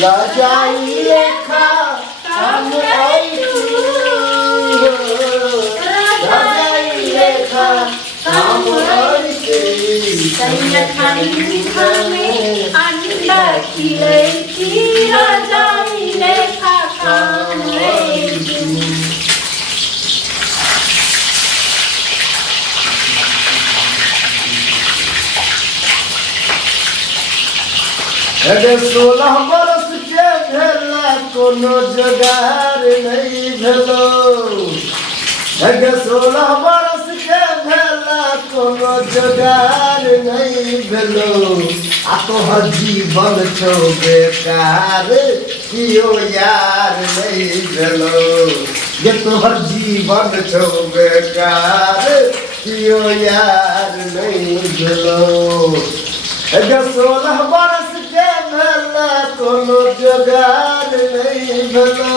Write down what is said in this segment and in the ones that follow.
Rajai lekha kam aitu, Rajai lekha kam aitu, Sanyathai kame anda kileti, Rajai lekha kam aitu. अगर 16 बरस के भेला कोनो जोगार नहीं भेलो, अगर 16 बरस के भेला कोनो जोगार नहीं भेलो, आ तोहर जीवन छो बेकार कियो यार नहीं भेलो, ये तोहर जीवन छो बेकार कियो यार नहीं भेलो। अगर 16 बरस के भेला कोनो जोगार नहीं भेलो,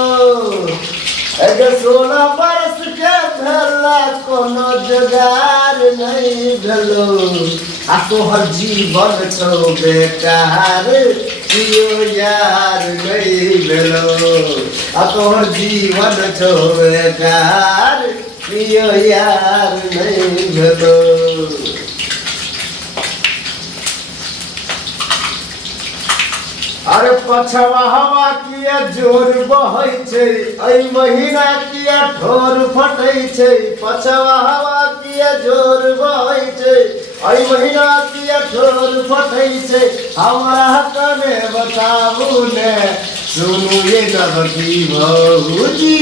अगर 16 बरस के भेला कोनो जोगार नहीं भेलो, आ तोहर जीवन छो बेकार कियो यार नहीं भेलो, आ तोहर जीवन छो बेकार कियो यार नहीं भेलो। अरे पछवा हवा किया जोर बहै छै, ऐ महीना किया ठोर फटै छै, पछवा हवा किया जोर बहै छै, ऐ महीना किया ठोर फटै छै, हमरा कने बताबू ने सुनू ये नवकी भौजी,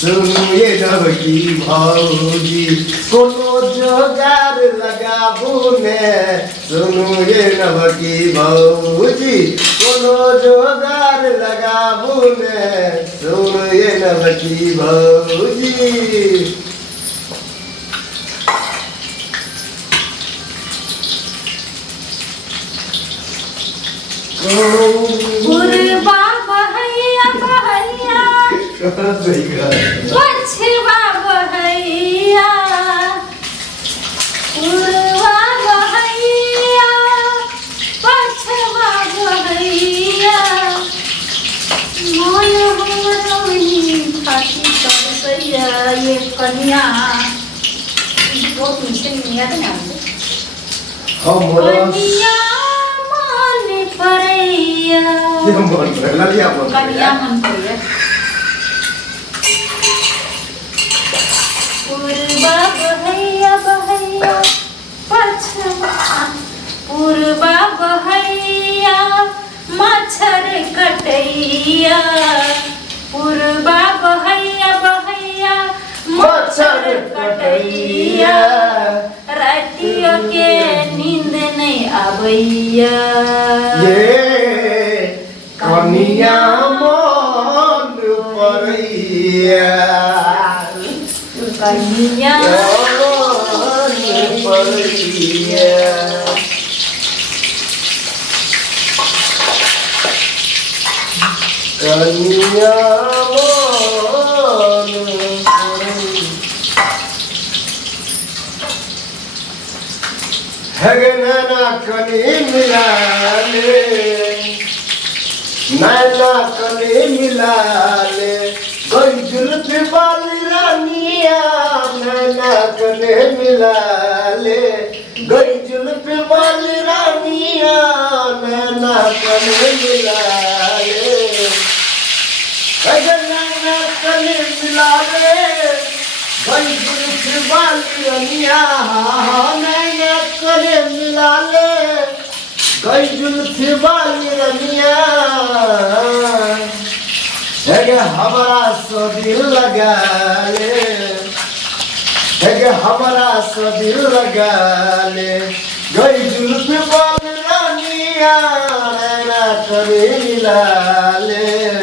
सुनू ये नवकी भौजी, कोनो जोगार लगाबू ने सुनू ये नवकी भौजी, कोनो जोगार लगाबू ने सुनू ये नवकी भौजी। पुरबा बहैया बहैया पछवा बहैया, पुरबा बहैया पछवा बहैया, मोय हमरोनी खाती तरसैया ये कन्या। बहुत नीचे नहीं आता ना कन्या मन परैया, कन्या मन परैया। पुरबा बहैया बहैया पछवा, पुरबा बहैया मच्छर कटैया, पुरबा बहैया बहैया मच्छर कटैया, रातियों के नींद नहीं आबैया, ये कन्या मन परैया, कन्या मन परैया। कन्या मन है नैना कनी मिला ले, नैना कनी मिला ले, गई जुल्फी वाली रानिया, नैना कनी मिला ले, गई जुल्फी वाली रानिया, नैना कनी मिला ले, नैना कनी मिला ले, गई जुल्फी वाली रानिया, नैना कनी मिला ले, गई जुल्फी वाली रानिया, हमारा सो दिल लगा ले, हमारा सो दिल लगा ले, गई जुल्फी वाली रानिया, नैना कनी मिला ले।